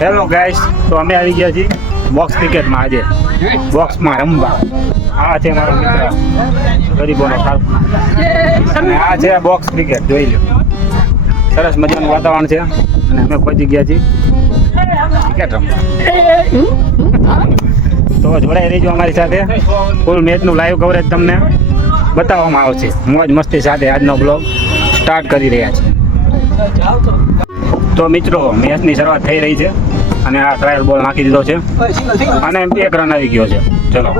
Hello guys, તો અમે આવી ગયા છીએ બોક્સ ક્રિકેટમાં. આજે બોક્સમાં રમવા. આ છે મારો મિત્ર ગરીબોનો ખાસ, અને આ છે બોક્સ ક્રિકેટ. જોઈ લો, સરસ મજાનું વાતાવરણ છે અને અમે પહોંચી ગયા છીએ ક્રિકેટ રમવા. તો જોડાઈ રહીજો અમારી સાથે. ફૂલ મેચનું લાઈવ કવરેજ તમને બતાવવામાં આવશે. મોજ મસ્તી સાથે આજનો બ્લોગ સ્ટાર્ટ કરી રહ્યા છે. તો મિત્રો, મેચની શરૂઆત થઈ રહી છે અને આ ટ્રાયલ બોલ નાખી દીધો છે અને 1 રન આવી ગયો છે. ચલો,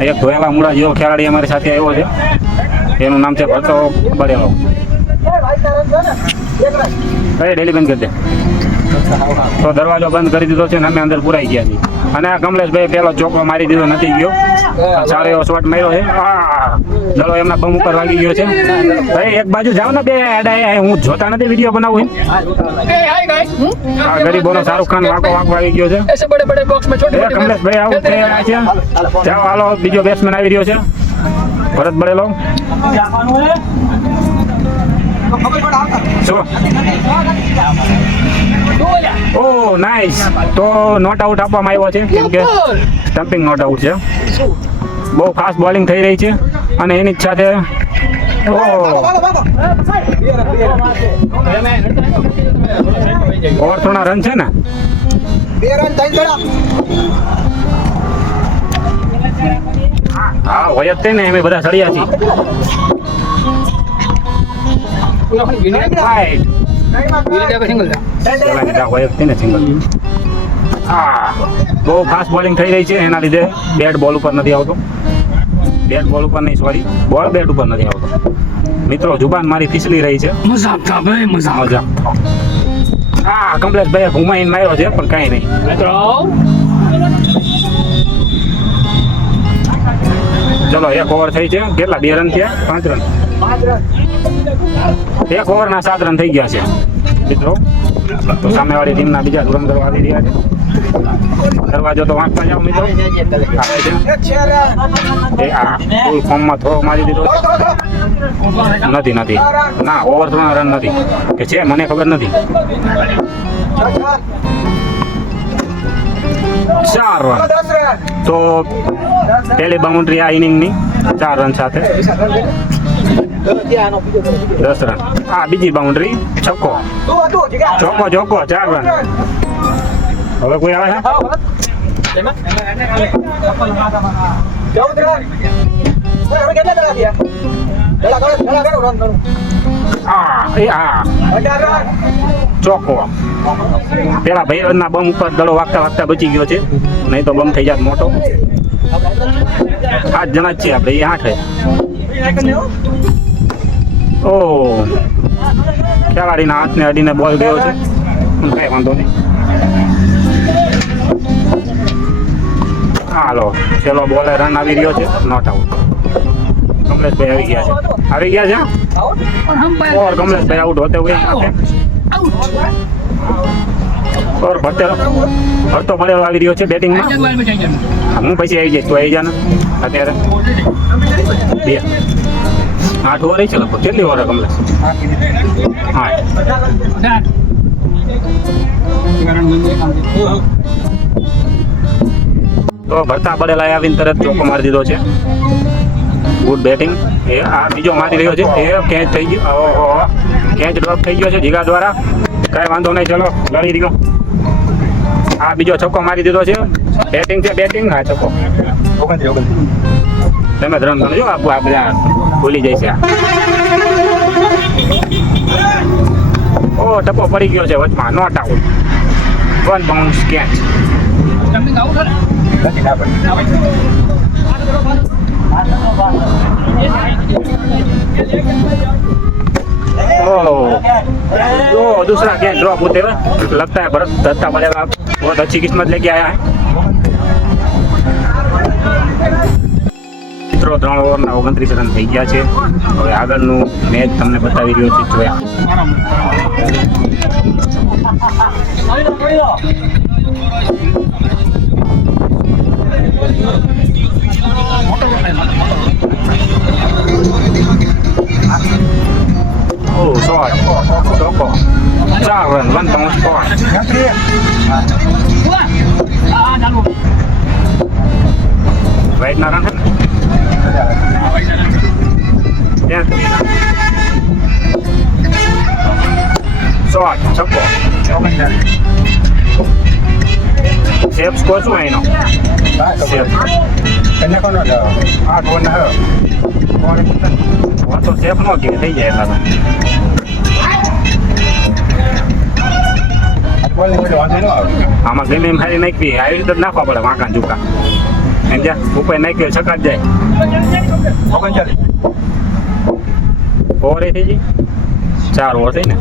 એક ધોયેલા મૂળા જેવો ખેલાડી અમારી સાથે આવ્યો છે. એનું નામ છે ભરતો બળેલો. ડેલી બંધ કરી દે. તો દરવાજો બંધ કરી દીધો છે અને અમે અંદર પુરાઈ ગયા છીએ. અને આ કમલેશભાઈ પેલો ચોકો મારી દીધો, નથી ગયો. સારો એવો શોટ માર્યો છે. દડો એમના બમ ઉપર વાગી ગયો છે. ભાઈ એક બાજુ જાઓ ને, બે આડા. હું જોતા નથી વિડીયો બનાવું. આ ગરીબોનો શાહરુખ ખાન વાંકો આવી ગયો છે. કમલેશભાઈ આઉટ થઈ રહ્યા છે. જાઓ, હાલો, બીજો બેટ્સમેન આવી રહ્યો છે, ભરત બળેલો. ઓ નાઇસ. તો નોટ આઉટ આપવામાં આવ્યો છે, કેમ કે સ્ટમ્પિંગ નોટ આઉટ છે. બહુ ફાસ્ટ બોલિંગ થઈ રહી છે અને એની જ સાથે ઓવર 3 રન છે ને. 2 રન હા, હોય જ તે ને, અમે બધા સળિયા છીએ. બહુ ફાસ્ટ બોલિંગ થઈ રહી છે, એના લીધે બેટ બોલ ઉપર નથી આવતો. બેટ બોલ ઉપર નહીં, સોરી, બોલ બેટ ઉપર નથી આવતો. મિત્રો, જુબાન મારી ફીસલી રહી છે. મજા. હા, કમલેશભાઈ ઘુમાઈને માર્યો છે, પણ કઈ નહીં. ચલો, 1 ઓવર થઈ છે. કેટલા 2 રન થયા? 5 રન. 1 ઓવરના 7 રન થઈ ગયા છે મિત્રો. તો સામેવાળી ટીમના બીજા ધુરંધરો આવી રહ્યા છે. દરવાજો તો વાંચવા જાઓ મિત્રો. ફૂલ ફોર્મમાં થ્રો મારી દીધો. નથી ના, ઓવર 3 રન નથી કે છે, મને ખબર નથી. 4 રન. તો પહેલી બાઉન્ડ્રી આ ઇનિંગની 4 રન સાથે 10 રન. આ બીજી બાઉન્ડ્રી, છક્કો, ચોકો 4 રન. હવે કોઈ આવે ચોકો. પેલા ભાઈના બમ ઉપર દડો વાગતા બચી ગયો છે, નહીં તો બમ થઈ જાત મોટો. 8 જણા જ છે આપણે, એ 8. ઓ, ખેલાડીના હાથને અડીને બોલ ગયો છે, કઈ વાંધો નહીં. હાલો, ચલો, બોલે રન આવી રહ્યો છે, નોટ આઉટ. કમલેશભાઈ આવી ગયા છે. और कमलेशભાઈ आउट होते हुए और ભરતો મળેલો આવી રહ્યો છે બેટિંગમાં. હું પછી આવી જઈશ, તો આવી જા ને. અત્યારે 2 8 ઓવર છે લગભગ. કેટલી ઓવર કમલેશ? 8. તો ભરતા બળેલા આવીને તરત ચોકો મારી દીધો છે. Good batting. એ આ બીજો મારી રહ્યો છે. એ કેચ થઈ ગયો, કેચ ડ્રોપ થઈ ગયો છે જીગા દ્વારા. કાંઈ વાંધો નહીં, ચલો, લડી રહ્યો. આ બીજો છક્કો મારી દીધો છે. બેટિંગ છે, બેટિંગ. હા, છક્કો. તમે રન ગણજો, આપણે ભૂલી જાય છે. ઓ, ટપ્પો પડી ગયો છે વચમાં. Not out. 1 bounce catch. दूसरा कैच ड्रॉप होते हुए लगता है भरत दत्ता बड़ेला बहुत अच्छी किस्मत लेके आया है. મિત્રો, 3 ઓવરના 29 રન થઈ ગયા છે. હવે આગળનું મેચ તમને બતાવી રહ્યો છું. જોયા Oh, shot. Choco. 7 1 pound score. Right ના રન ત્યાં શોર્ટ છક્કો સેફ સ્કોર શું એનો સેફ તો સેફ નો કે થઈ જાય એટલા આમાં ગમે એમ હારી નાખવી આવી રીતે જ નાખવા પડે વાંકા ઝુકા એમ જ્યાં ઉપર નાખ્યો છકા જ જાય ઓવર થઈ ગઈ 4 ઓવર થઈ ને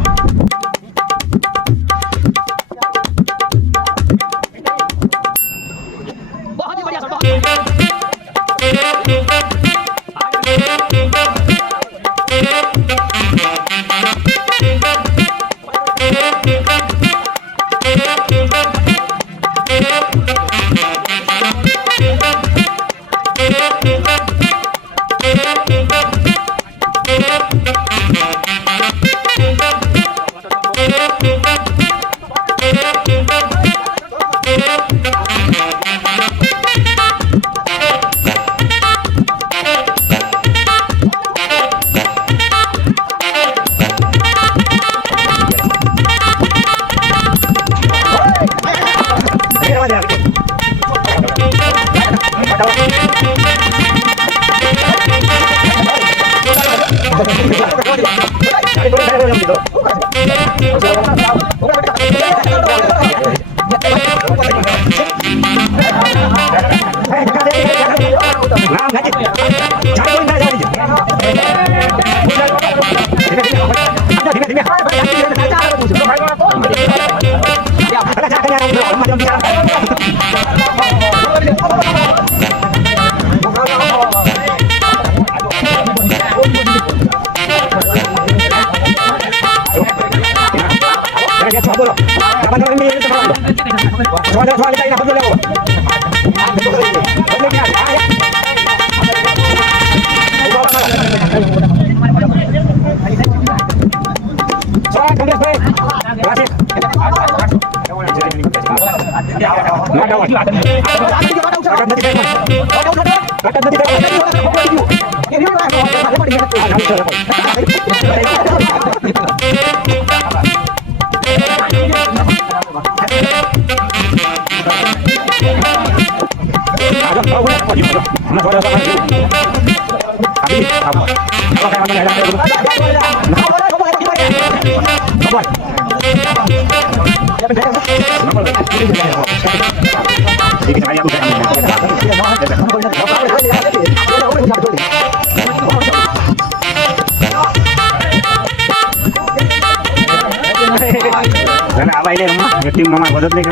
ટીમમાં મદદ નહીં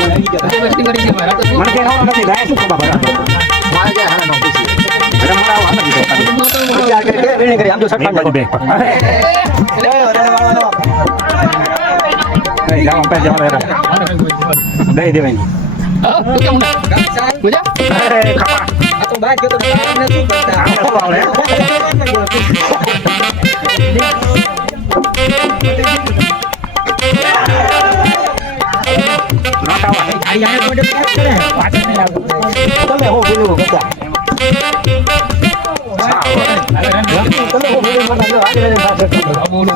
મને કે નથી ગાય શું ખબર મારે કે હાલા નોકરી છે અરે મારા હાથ નથી યાર કે વેણી કરી આમ તો સટકા બાજુ બેક પર એ ગામ પર જવા દે દેવાની તો કેમ મજા અરે ખાવા આ તો બાદ ગયો તો ને શું કરતા શું આવડે તમે હો બોલું બધા તમે હો બોલું મને આગળ બોલો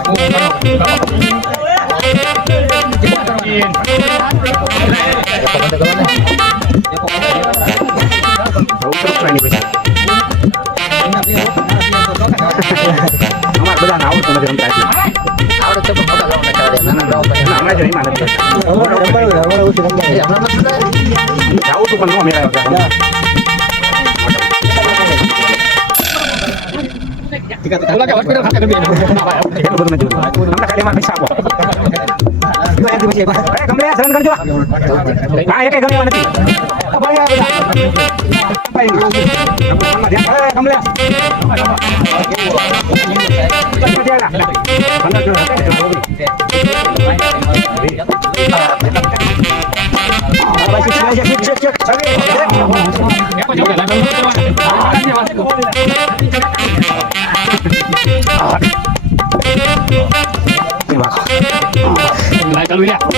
બધા આવડતું નથી રમતા આવડે તો મોટા ગ્રાઉન્ડ ચાલે નાના ગ્રાઉન્ડ હમણાં જ નહીં માને જાવું તો પણ નો મેળાયો ઓલા કે હોસ્પિટલ ખાતે કરી દે બધું નથી હમણાં ખાલી માં પૈસા આપો અરે ગમલે સરણ કરજો હા એક ગમે નથી ભાઈ આ બધા ભાઈ ગમલે ચાલુ લ્યા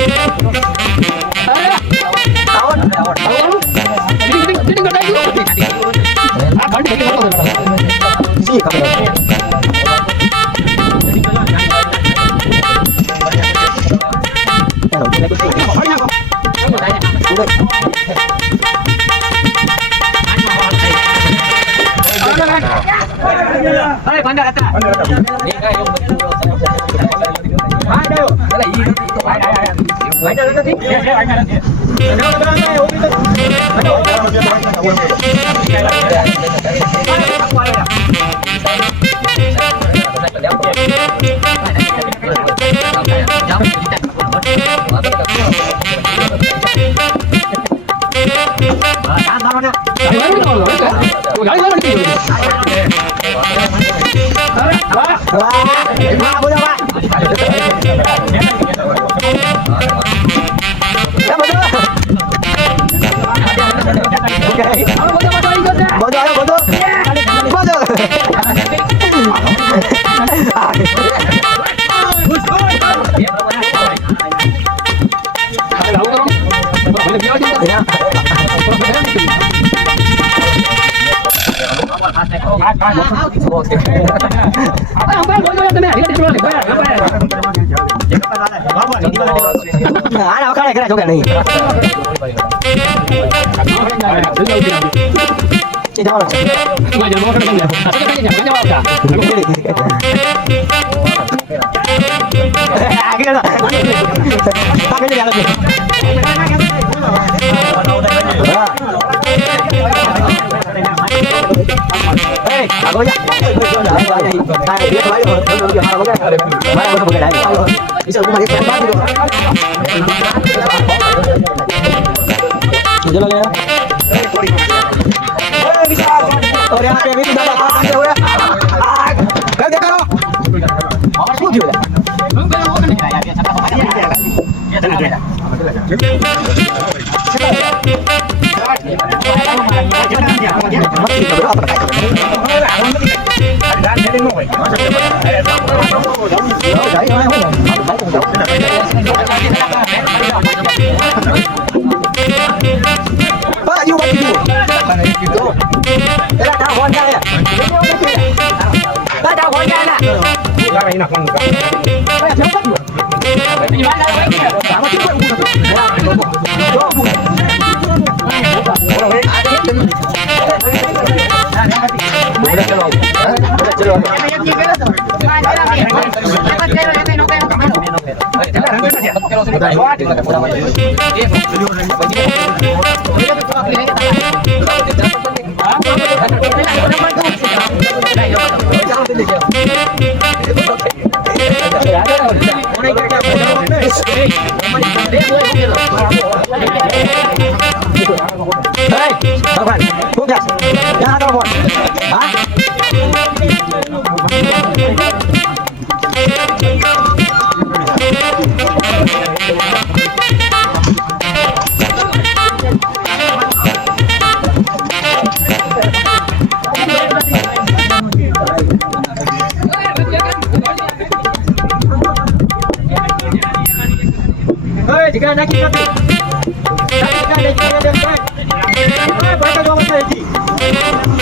Hey,